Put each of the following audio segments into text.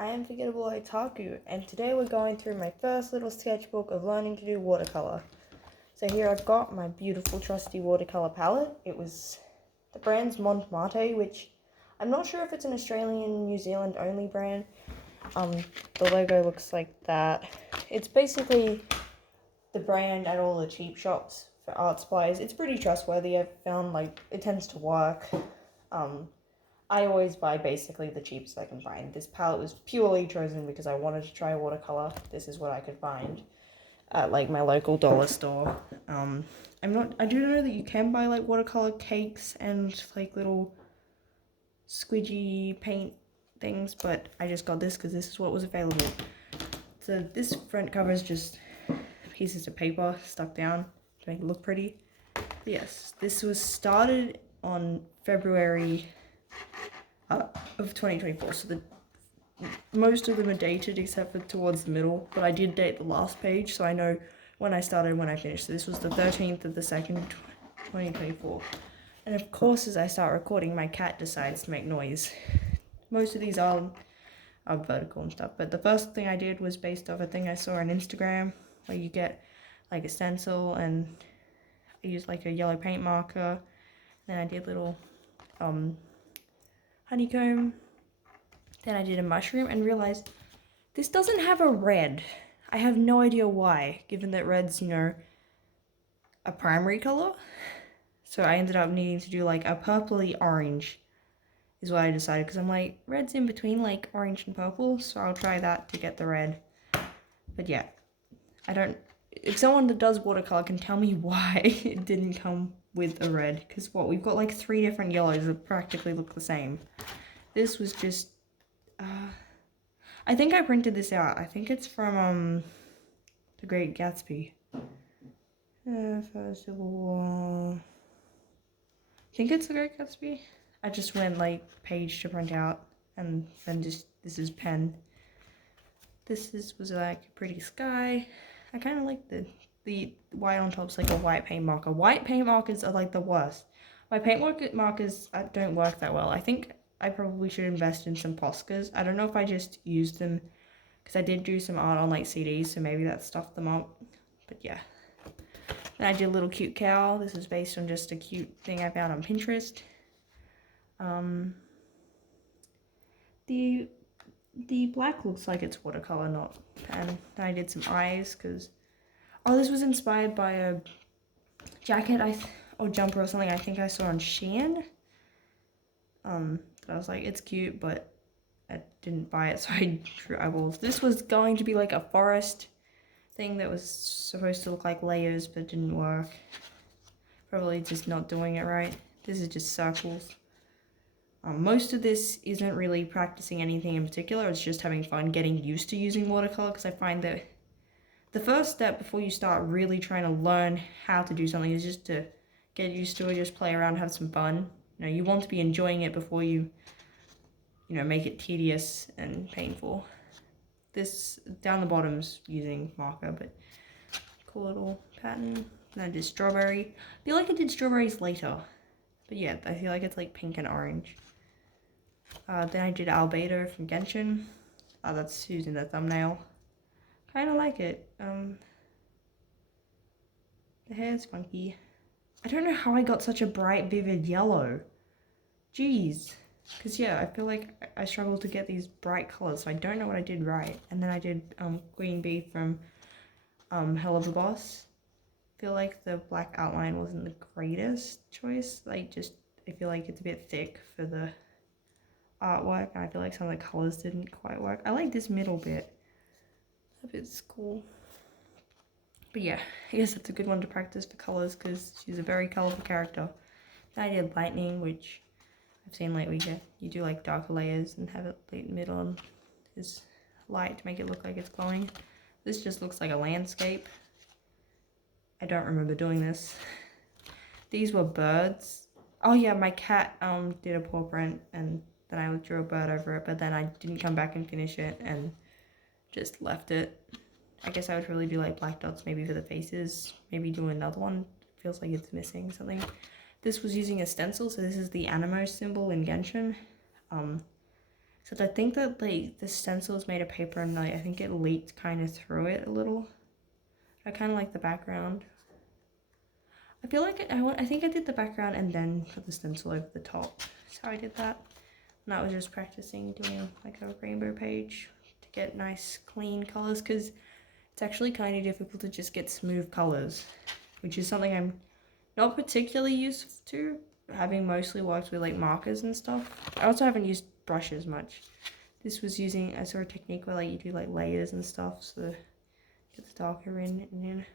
I am Forgettable Otaku, and today we're going through my first little sketchbook of learning to do watercolor. So here I've got my beautiful trusty watercolor palette. It was the brand's Montmartre, which I'm not sure if it's an Australian, New Zealand only brand. The logo looks like that. It's basically the brand at all the cheap shops for art supplies. It's pretty trustworthy. I've found it tends to work. I always buy basically the cheapest I can find. This palette was purely chosen because I wanted to try watercolor. This is what I could find at my local dollar store. I do know that you can buy watercolor cakes and little squidgy paint things, but I just got this because this is what was available. So this front cover is just pieces of paper stuck down to make it look pretty. But yes, this was started on February of 2024, so most of them are dated except for towards the middle, but I did date the last page, so I know when I started and when I finished. So this was the 13th of the 2nd, 2024. And of course, as I start recording, my cat decides to make noise. Most of these are vertical and stuff, but the first thing I did was based off a thing I saw on Instagram, where you get a stencil, and I used a yellow paint marker, then I did little honeycomb, then I did a mushroom and realized this doesn't have a red. I have no idea why, given that red's, a primary color. So I ended up needing to do a purpley orange is what I decided, because I'm red's in between orange and purple, so I'll try that to get the red. But yeah, if someone that does watercolor can tell me why it didn't come with a red, because we've got 3 different yellows that practically look the same. This was just I think I printed this out. I think it's from The Great Gatsby. First of all, I think it's The Great Gatsby. I just went page to print out, and then this is pen. This was a pretty sky. I kind of like the white on top's a white paint marker. White paint markers are the worst. My paint markers don't work that well. I think I probably should invest in some Poscas. I don't know if I just used them, because I did do some art on CDs, so maybe that stuffed them up. But yeah. Then I did a little cute cow. This is based on just a cute thing I found on Pinterest. The black looks like it's watercolor, not pen. Then I did some eyes, because this was inspired by a jacket or jumper or something I think I saw on Shein. But I was it's cute, but I didn't buy it, so I drew eyeballs. This was going to be a forest thing that was supposed to look like layers, but it didn't work. Probably just not doing it right. This is just circles. Most of this isn't really practicing anything in particular. It's just having fun, getting used to using watercolor, because I find that the first step before you start really trying to learn how to do something is just to get used to it, just play around, have some fun. You want to be enjoying it before you make it tedious and painful. This down the bottom's using marker, but cool little pattern. And I did strawberry. I feel like I did strawberries later, but yeah, I feel like it's pink and orange. Then I did Albedo from Genshin. That's using the thumbnail. Kind of like it. The hair's funky. I don't know how I got such a bright, vivid yellow. Jeez. Because yeah, I feel like I struggle to get these bright colors, so I don't know what I did right. And then I did Queen Bee from Hell of a Boss. I feel like the black outline wasn't the greatest choice. I feel like it's a bit thick for the artwork, and I feel like some of the colors didn't quite work. I like this middle bit. That bit's cool. But yeah, I guess that's a good one to practice for colors, because she's a very colorful character. Then I did lightning, which I've seen you do darker layers and have it middle and is light to make it look like it's glowing. This just looks like a landscape. I don't remember doing this. These were birds. Oh yeah, my cat did a paw print, and then I drew a bird over it, but then I didn't come back and finish it and just left it. I guess I would really do black dots maybe for the faces, maybe do another one. Feels like it's missing something. This was using a stencil, so this is the Animo symbol in Genshin. So I think that like the stencil is made of paper and like I think it leaked kind of through it a little. I kind of like the background. I feel like I think I did the background and then put the stencil over the top. That's how I did that. And that was just practicing doing like a rainbow page to get nice clean colors, because it's actually kind of difficult to just get smooth colors, which is something I'm not particularly used to, having mostly worked with like markers and stuff. I also haven't used brushes much. This was using a sort of technique where like you do like layers and stuff, so get the darker in, and then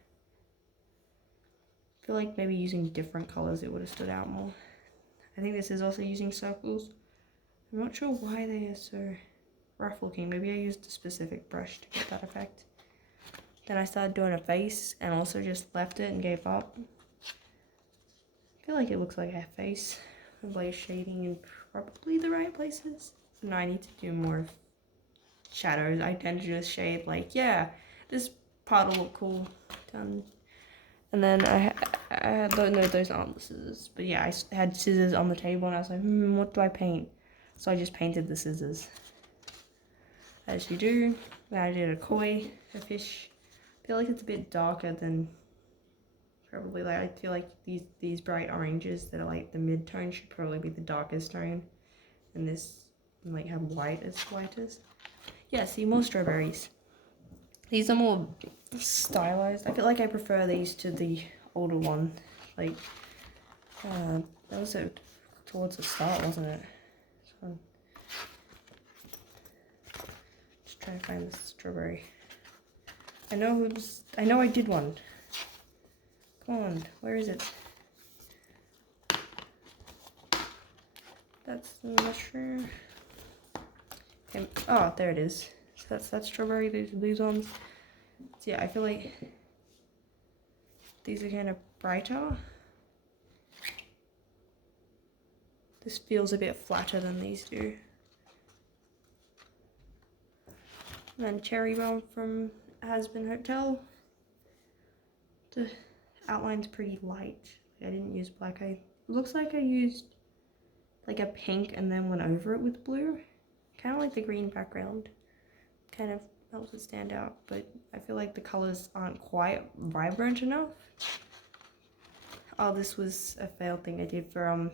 I feel like maybe using different colors it would have stood out more. I think this is also using circles. I'm not sure why they are so rough looking. Maybe I used a specific brush to get that effect. Then I started doing a face and also just left it and gave up. I feel like it looks like a face with like shading in probably the right places. No, I need to do more shadows. I tend to just shade like, yeah, this part will look cool. Done. And then I had, no, those aren't the scissors. But yeah, I had scissors on the table and I was like, what do I paint? So I just painted the scissors. As you do. Then I did a koi, a fish. I feel like it's a bit darker than probably, like, I feel like these bright oranges that are like the mid-tone should probably be the darkest tone. And this, like, have white as whitest. Yeah, see, more strawberries. These are more stylized. I feel like I prefer these to the older one. Like, that was it towards the start, wasn't it? So, just trying to find the strawberry. I know I did one. Come on, where is it? That's the mushroom. Okay. Oh, there it is. So that's that strawberry, these ones. So yeah, I feel like these are kind of brighter. This feels a bit flatter than these do. And then Cherry Bomb from Hasbin Hotel. The outline's pretty light. I didn't use black. It looks like I used like a pink and then went over it with blue. Kind of like the green background. Kind of helps it stand out, but I feel like the colors aren't quite vibrant enough. Oh, this was a failed thing I did for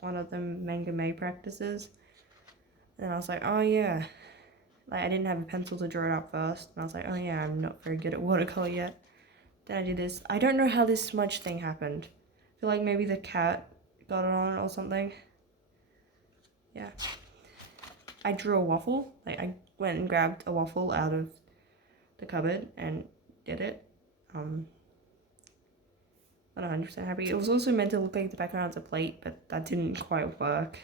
one of the Manga May practices. And I was like, oh yeah. Like, I didn't have a pencil to draw it out first. And I was like, oh yeah, I'm not very good at watercolor yet. Then I did this. I don't know how this smudge thing happened. I feel like maybe the cat got it on or something. Yeah. I drew a waffle. Like, I went and grabbed a waffle out of the cupboard and did it. I'm not 100% happy. It was also meant to look like the background's a plate, but that didn't quite work.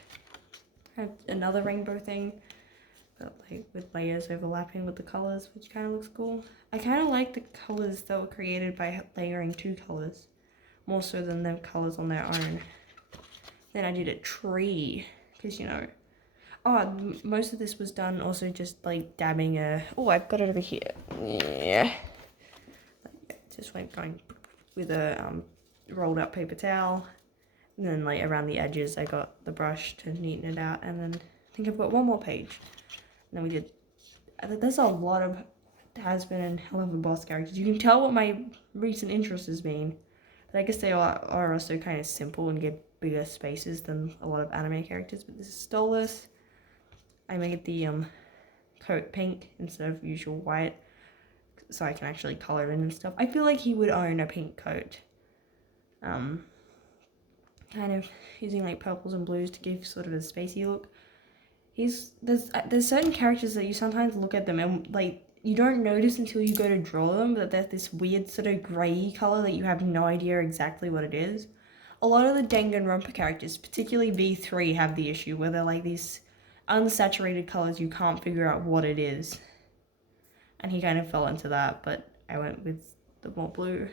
I have another rainbow thing, but like with layers overlapping with the colors, which kind of looks cool. I kind of like the colors that were created by layering two colors, more so than the colors on their own. Then I did a tree, because you know, most of this was done also just like dabbing I've got it over here. Yeah. Just went going with a rolled up paper towel. And then like around the edges, I got the brush to neaten it out. And then I think I've got one more page. And then we did, there's a lot of Has-Been and Hell of a Boss characters. You can tell what my recent interest has been. But I guess they are also kind of simple and get bigger spaces than a lot of anime characters. But this is Stolas. I made the coat pink instead of usual white, so I can actually color it in and stuff. I feel like he would own a pink coat. Kind of using like purples and blues to give sort of a spacey look. There's certain characters that you sometimes look at them and like you don't notice until you go to draw them that there's this weird sort of grey color that you have no idea exactly what it is. A lot of the Danganronpa characters, particularly V3, have the issue where they're like these unsaturated colors you can't figure out what it is. And he kind of fell into that, but I went with the more blue.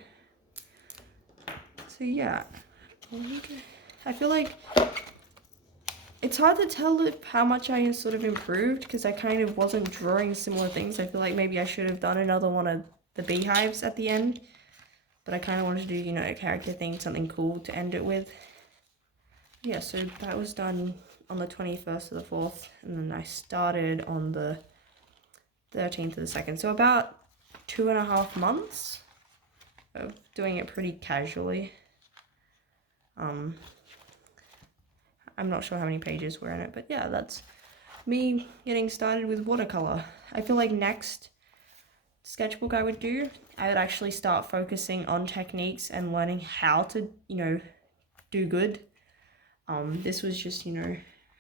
So yeah, I feel like it's hard to tell how much I sort of improved because I kind of wasn't drawing similar things. I feel like maybe I should have done another one of the beehives at the end, but I kind of wanted to do, you know, a character thing, something cool to end it with. Yeah, so that was done on the 21st of the 4th, and then I started on the 13th of the 2nd. So about 2.5 months of doing it pretty casually. I'm not sure how many pages were in it, but yeah, that's me getting started with watercolor. I feel like next sketchbook I would actually start focusing on techniques and learning how to, do good. This was just,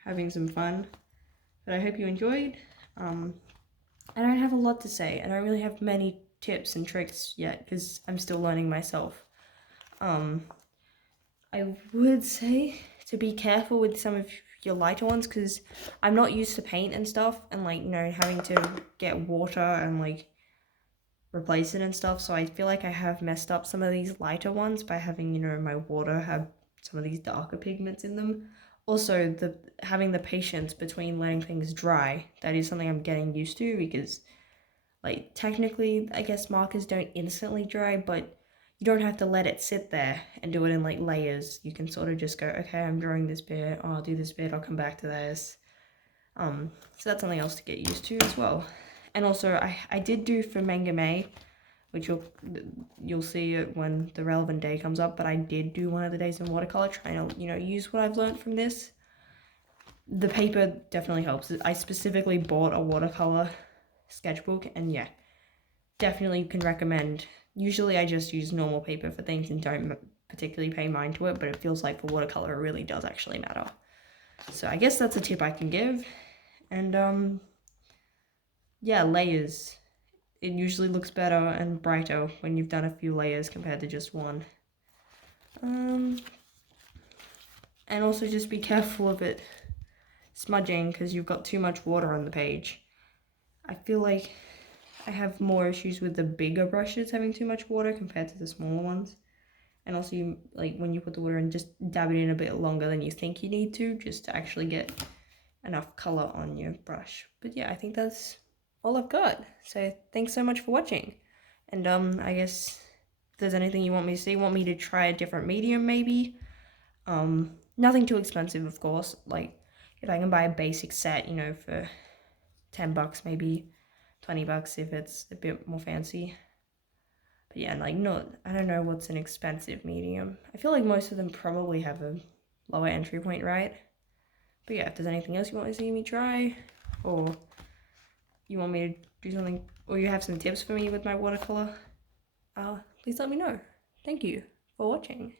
having some fun, but I hope you enjoyed. I don't have a lot to say. I don't really have many tips and tricks yet because I'm still learning myself. I would say to be careful with some of your lighter ones because I'm not used to paint and stuff, and having to get water and replace it and stuff. So I feel like I have messed up some of these lighter ones by having my water have some of these darker pigments in them. Also, having the patience between letting things dry, that is something I'm getting used to because technically I guess markers don't instantly dry, but you don't have to let it sit there and do it in layers. You can sort of just go, okay, I'm drawing this bit, I'll do this bit, I'll come back to this. So that's something else to get used to as well. And also I did do for Manga May, which you'll see it when the relevant day comes up, but I did do one of the days in watercolor, trying to use what I've learned from this. The paper definitely helps. I specifically bought a watercolor sketchbook, and yeah, definitely can recommend. Usually I just use normal paper for things and don't particularly pay mind to it, but it feels like for watercolor it really does actually matter. So I guess that's a tip I can give. And yeah, layers. It usually looks better and brighter when you've done a few layers compared to just one. And also just be careful of it smudging because you've got too much water on the page. I feel like I have more issues with the bigger brushes having too much water compared to the smaller ones. And also, when you put the water in, just dab it in a bit longer than you think you need to, just to actually get enough color on your brush. But yeah, I think that's all I've got. So thanks so much for watching. And I guess if there's anything you want me to see, want me to try a different medium maybe. Nothing too expensive, of course. If I can buy a basic set, for $10 maybe, $20 if it's a bit more fancy. But yeah, I don't know what's an expensive medium. I feel like most of them probably have a lower entry point, right? But yeah, if there's anything else you want to see me try, or you want me to do something, or you have some tips for me with my watercolor, please let me know. Thank you for watching.